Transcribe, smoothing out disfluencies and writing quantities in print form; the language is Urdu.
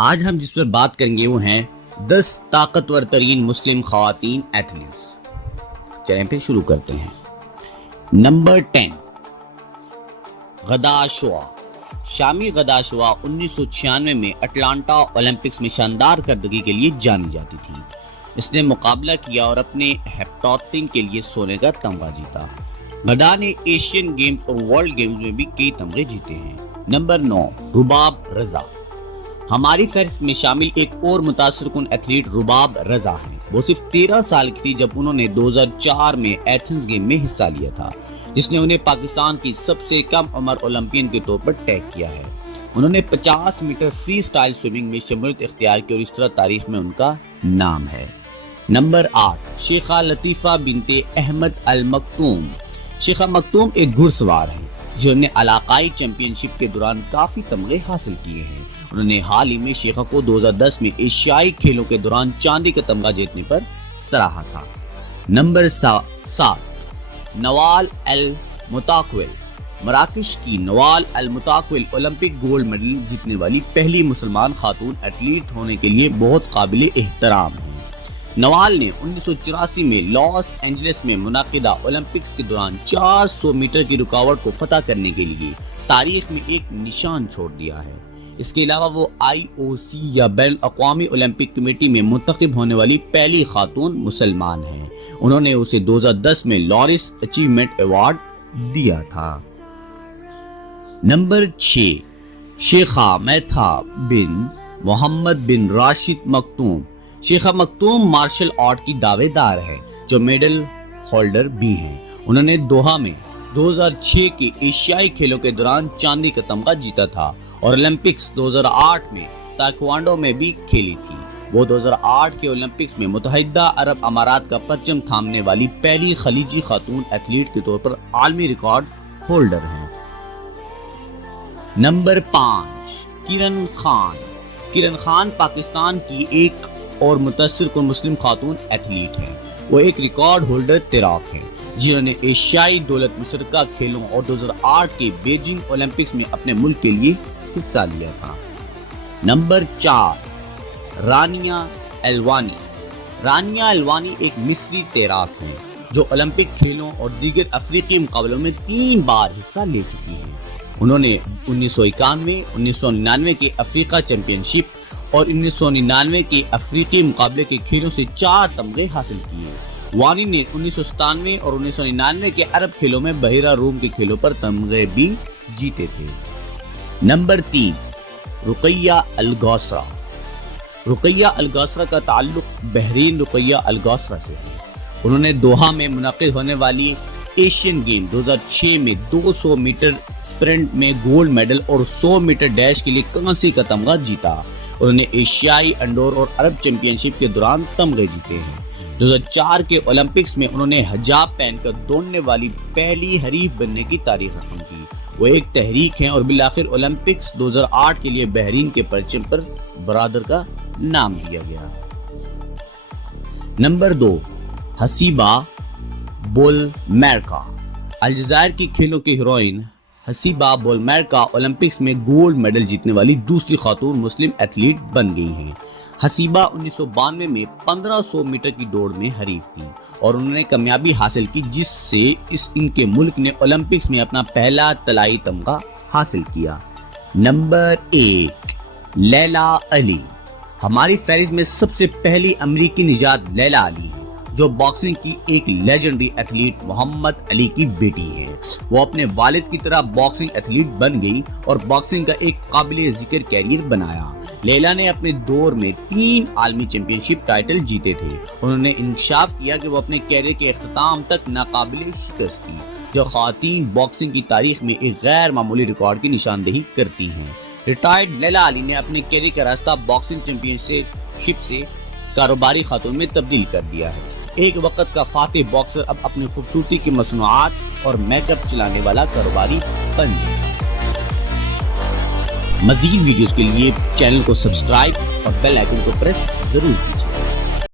آج ہم جس پر بات کریں گے وہ ہیں 10 طاقتور ترین مسلم خواتین ایتھلیٹس۔ چلیں پھر شروع کرتے ہیں۔ نمبر 10 غدا شعاع۔ شامی غدا شعاع 1996 میں اٹلانٹا اولمپکس میں شاندار کارکردگی کے لیے جانی جاتی تھی۔ اس نے مقابلہ کیا اور اپنے ہیپٹاٹلن کے لیے سونے کا تمغہ جیتا۔ غدا نے ایشین گیمز اور ورلڈ گیمز میں بھی کئی تمغے جیتے ہیں۔ نمبر 9 رباب رضا۔ ہماری فہرست میں شامل ایک اور متاثر کن ایتھلیٹ رباب رضا ہیں۔ وہ صرف 13 سال کی تھی جب انہوں نے 2004 میں ایتھنز گیم میں حصہ لیا تھا، جس نے انہیں پاکستان کی سب سے کم عمر اولمپئن کے طور پر ٹیگ کیا ہے۔ انہوں نے 50 میٹر فری سٹائل سوئمنگ میں شمولیت اختیار کی اور اس طرح تاریخ میں ان کا نام ہے۔ نمبر 8 شیخہ لطیفہ بنت احمد المکتوم۔ شیخہ مکتوم ایک گھڑ سوار ہیں جنہوں نے علاقائی چیمپئن شپ کے دوران کافی تمغے حاصل کیے ہیں۔ انہوں نے حال ہی میں شیخہ کو 2010 میں ایشیائی کھیلوں کے دوران چاندی کا تمغہ جیتنے پر سراہا تھا۔ نمبر 7 نوال المتاکویل۔ مراکش کی نوال المتاکویل اولمپک گولڈ میڈل جیتنے والی پہلی مسلمان خاتون ایتھلیٹ ہونے کے لیے بہت قابل احترام ہیں۔ نوال نے 1984 میں لاس اینجلس میں منعقدہ اولمپکس کے دوران 400 میٹر کی رکاوٹ کو فتح کرنے کے لیے تاریخ میں ایک نشان چھوڑ دیا ہے۔ اس کے علاوہ وہ IOC یا بین الاقوامی اولمپک کمیٹی میں منتخب ہونے والی پہلی خاتون مسلمان ہیں۔ انہوں نے اسے 2010 میں لارس اچیومنٹ ایوارڈ دیا تھا۔ نمبر 6 شیخہ میتھا بن محمد بن راشد مکتوم۔ شیخہ مکتوم مارشل آرٹ کی دعوے دار ہے جو میڈل ہولڈر بھی ہیں۔ انہوں نے دوحہ میں 2006 کے ایشیائی کھیلوں کے دوران چاندی کا تمغہ جیتا تھا اور اولمپکس 2008 میں تائیکوانڈو میں بھی کھیلی تھی۔ وہ 2008 کے اولمپکس میں متحدہ عرب امارات کا پرچم تھامنے والی پہلی خلیجی خاتون ایتھلیٹ کے طور پر عالمی ریکارڈ ہولڈر ہیں۔ نمبر 5 کرن خان۔ کرن خان پاکستان کی ایک اور متاثر کن مسلم خاتون ایتھلیٹ ہیں۔ وہ ایک ریکارڈ ہولڈر تیراک ہیں جنہوں نے ایشیائی دولت مشترکہ کھیلوں اور 2008 کے بیجنگ اولمپکس میں اپنے ملک کے لیے حصہ لیا تھا۔ نمبر 4 رانیہ الوانی۔ رانیہ الوانی ایک مصری تیراک ہیں جو اولمپک کھیلوں اور دیگر افریقی مقابلوں میں 3 بار حصہ لے چکی ہیں۔ انہوں نے 1991، 1999 کے افریقہ چیمپئن شپ اور 1999 کے افریقی مقابلے کے کھیلوں سے 4 تمغے حاصل کیے۔ وانی نے 1997 اور 1999 کے عرب کھیلوں میں بحیرہ روم کے کھیلوں پر تمغے بھی جیتے تھے۔ نمبر 3 رقیہ الگوسرہ۔ رقیہ الگوسرہ کا تعلق بحرین رقیہ الگوسرہ سے ہے۔ انہوں نے دوحہ میں منعقد ہونے والی ایشین گیم 2006 میں 200 میٹر سپرنٹ میں گولڈ میڈل اور 100 میٹر ڈیش کے لیے کانسی کا تمغہ جیتا۔ انہوں نے ایشیائی انڈور اور عرب چیمپئن شپ کے دوران تمغے جیتے ہیں۔ 2004 کے اولمپکس میں انہوں نے حجاب پہن کر دوڑنے والی پہلی حریف بننے کی تاریخ رقم کی۔ وہ ایک تحریک ہیں اور بالآخر اولمپکس 2008 کے لیے بحرین کے پرچم پر برادر کا نام دیا گیا۔ نمبر 2 حسیبہ بولمیرکا۔ الجزائر کی کھیلوں کی ہیروئن حسیبہ بولمیرکا اولمپکس میں گولڈ میڈل جیتنے والی دوسری خاتون مسلم ایتھلیٹ بن گئی ہیں۔ حسیبہ 1992 میں 1500 میٹر کی دوڑ میں حریف تھی اور انہوں نے کامیابی حاصل کی جس سے ان کے ملک نے اولمپکس میں اپنا پہلا طلائی تمغہ حاصل کیا۔ نمبر 1 لیلا علی۔ ہماری فہرست میں سب سے پہلی امریکی نژاد لیلا علی ہے جو باکسنگ کی ایک لیجنڈری ایتھلیٹ محمد علی کی بیٹی ہے۔ وہ اپنے والد کی طرح باکسنگ ایتھلیٹ بن گئی اور باکسنگ کا ایک قابل ذکر کیریئر بنایا۔ لیلا نے اپنے دور میں 3 عالمی چیمپئن شپ ٹائٹل جیتے تھے۔ انہوں نے انکشاف کیا کہ وہ اپنے کیریئر کے اختتام تک ناقابل شکست تھی، جو خواتین باکسنگ کی تاریخ میں ایک غیر معمولی ریکارڈ کی نشاندہی کرتی ہیں۔ ریٹائرڈ لیلا علی نے اپنے کیریئر کا راستہ باکسنگ چیمپئن شپ سے کاروباری خاتون میں تبدیل کر دیا ہے۔ ایک وقت کا فاتح باکسر اب اپنی خوبصورتی کی مصنوعات اور میک اپ چلانے والا کاروباری بن گیا۔ مزید ویڈیوز کے لیے چینل کو سبسکرائب اور بیل آئیکن کو پریس ضرور کیجیے۔